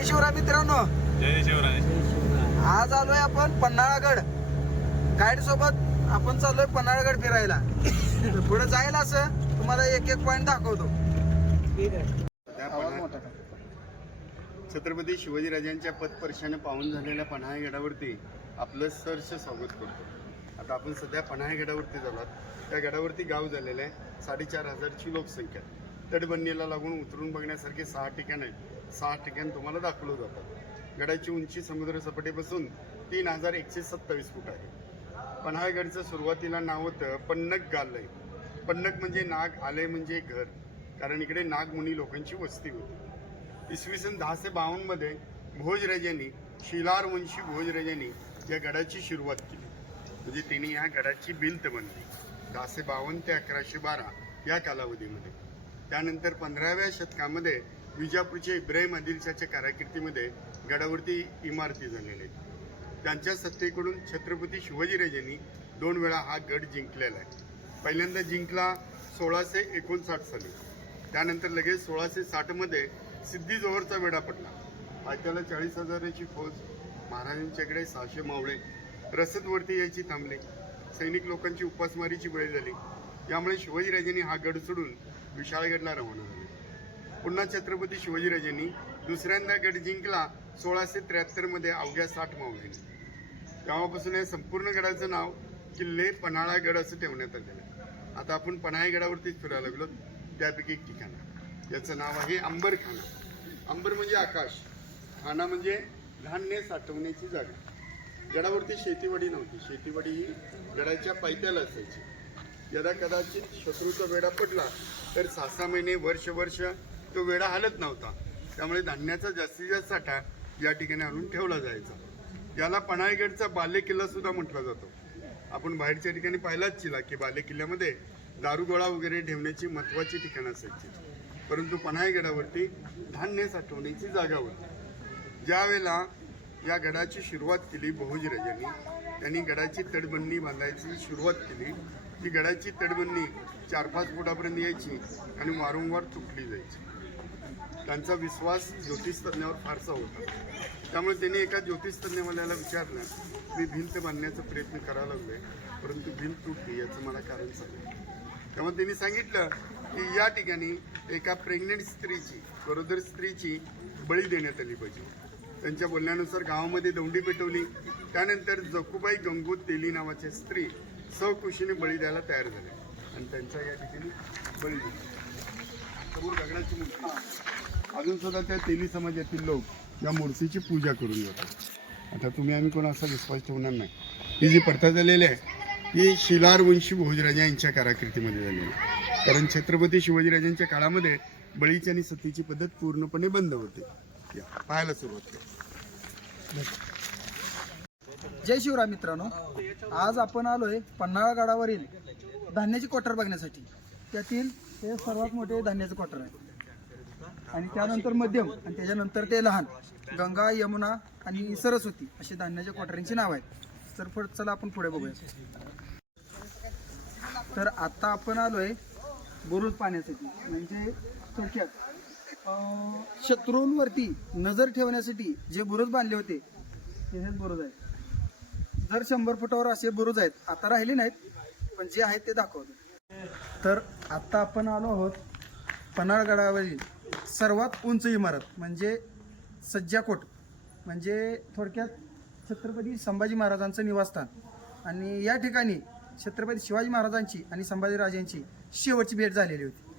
जय शिवराय मित्रांनो. जय शिवराय. आज आलोय आपण पन्हाळागड. गाईड सोबत आपण चाललोय पन्हाळागड फिरायला. पुढे जाईल असं तुम्हाला एक एक पॉइंट दाखवतो. छत्रपती शिवाजीराजांच्या पदपर्शाने पाहून झालेल्या पन्हाळा गडावरती आपलं सरस स्वागत करतो. आता आपण सध्या पन्हाळा गडावरती झालात त्या गडावरती गाव झालेलं आहे. साडेचार हजारची लोकसंख्या. तटबंदीला लागून उतरून बघण्यासारखे सहा ठिकाण आहेत. सहा ठिकाण तुम्हाला दाखवलं जातात गडाची उंची समुद्र सपाटीपासून तीन हजार एकशे सत्तावीस फूट आहे. पन्हाळगडचं सुरुवातीला नाव होतं पन्नक गालय. पन्नक म्हणजे नाग आलय म्हणजे घर. कारण इकडे नागमुनी लोकांची वस्ती होती. इसवी सन दहाशे बावन्नमध्ये भोजराजांनी शिलार वंशी भोजराजांनी या गडाची सुरुवात केली. म्हणजे त्यांनी या गडाची भिंत बनली. दहाशे बावन्न ते अकराशे बारा या कालावधीमध्ये. त्यानंतर पंधराव्या शतकामध्ये विजापूरच्या इब्राहिम आदिलशाच्या कारकिर्दीमध्ये गडावरती इमारती झालेल्या आहेत. त्यांच्या सत्तेकडून छत्रपती शिवाजीराजांनी दोन वेळा हा गड जिंकलेला आहे. पहिल्यांदा जिंकला सोळाशे एकोणसाठ साली. त्यानंतर लगेच सोळाशे साठमध्ये सिद्धी वेढा पडला. त्याला चाळीस हजाराची फौज महाराजांच्याकडे सहाशे मावळे रसदवरती यायची थांबले. सैनिक लोकांची उपासमारीची वेळ झाली. यामुळे शिवाजीराजांनी हा गड सोडून विशाळगडला रवाना झाला. पुन्हा छत्रपती शिवाजीराजांनी दुसऱ्यांदा गड जिंकला सोळाशे त्र्याहत्तरमध्ये अवघ्या साठ मावळ्यांनी तेव्हापासून या संपूर्ण गडाचं नाव किल्ले पन्हाळा गड असं ठेवण्यात आलेलं आता आपण पन्हाळा गडावरतीच फिरायला लागलो. त्यापैकी एक ठिकाण याचं नाव आहे अंबरखाना. अंबर म्हणजे आकाश. खाना म्हणजे धान्य साठवण्याची जागा. गडावरती शेतीवाडी नव्हती. शेतीवाडी ही गडाच्या पायथ्याला असायची. यदा कदाचित शत्रूचा वेढा पडला तर सहा सहा महिने वर्ष वर्ष तो वेढा हलत नव्हता. त्यामुळे धान्याचा जास्तीत जास्त साठा या ठिकाणी आणून ठेवला जायचा. याला पन्हाळगडचा बाले किल्ला सुद्धा म्हटला जातो. आपण बाहेरच्या ठिकाणी पाहिलाच चिला की बाले किल्ल्यामध्ये दारुगोळा वगैरे ठेवण्याची महत्वाची ठिकाणं असायची. परंतु पन्हाळगडावरती धान्य साठवण्याची जागा होती. ज्यावेळेला या गडाची सुरुवात केली बहुजराजांनी त्यांनी गडाची तडबंदी बांधायची सुरुवात केली. ती गडाची तडबंदी चार पाच फुटापर्यंत यायची आणि वारंवार तुटली जायची. त्यांचा विश्वास ज्योतिषतज्ञावर फारसा होता. त्यामुळे त्यांनी एका ज्योतिषतज्ञवाल्याला विचारलं मी भिंत बांधण्याचा प्रयत्न करायला लागलोय परंतु भिंत तुटली याचं मला कारण सांगितलं त्यामुळे त्यांनी सांगितलं की या ठिकाणी एका प्रेग्नेंट स्त्रीची गरोदर स्त्रीची बळी देण्यात आली पाहिजे. त्यांच्या बोलण्यानुसार गावामध्ये दौंडी पेटवली. त्यानंतर जखुबाई गंगू तेली नावाची स्त्री सहकुशीने बळी द्यायला तयार झाल्या आणि त्यांच्या या ठिकाणी बळी दिली. समोर गगनाची मुलगी. अजून सुद्धा त्या तेली समाजातील लोक या मूर्तीची पूजा करून जातात आता तुम्ही आम्ही कोण असा विश्वास ठेवणार नाही. ही जी प्रथा झालेली आहे ही शिलारवंशी भोजराजा यांच्या कारकिर्दीमध्ये झालेली आहे. कारण छत्रपती शिवाजीराजांच्या काळामध्ये बळीची आणि सतीची पद्धत पूर्णपणे बंद होते. या, पाहायला सुरुवात केली जय शिवराय मित्रांनो. आज आपण आलोय पन्हाळागडावरील धान्याची क्वार्टर बघण्यासाठी. त्यातील हे सर्वात मोठे धान्याचं क्वार्टर आहे. आणि त्यानंतर मध्यम आणि त्याच्यानंतर ते लहान. गंगा यमुना आणि सरस्वती अशी धान्याच्या क्वार्टरींची नाव आहेत. तर पुढे चला आपण पुढे बघूया. तर आता आपण आलोय बुरुज पाण्यासाठी. म्हणजे थोडक्यात शत्रूंवरती नजर ठेवण्यासाठी जे बुरुज बांधले होते ते हेच बुरुज आहेत. जर शंभर फुटावर असे बुरुज आहेत आता राहिले नाहीत पण जे आहेत ते दाखवतो तर आता आपण आलो आहोत पन्हाळगडावरील सर्वात उंच इमारत म्हणजे सज्जाकोट म्हणजे थोडक्यात छत्रपती संभाजी महाराजांचं निवासस्थान. आणि या ठिकाणी छत्रपती शिवाजी महाराजांची आणि संभाजीराजांची शेवटची भेट झालेली होती.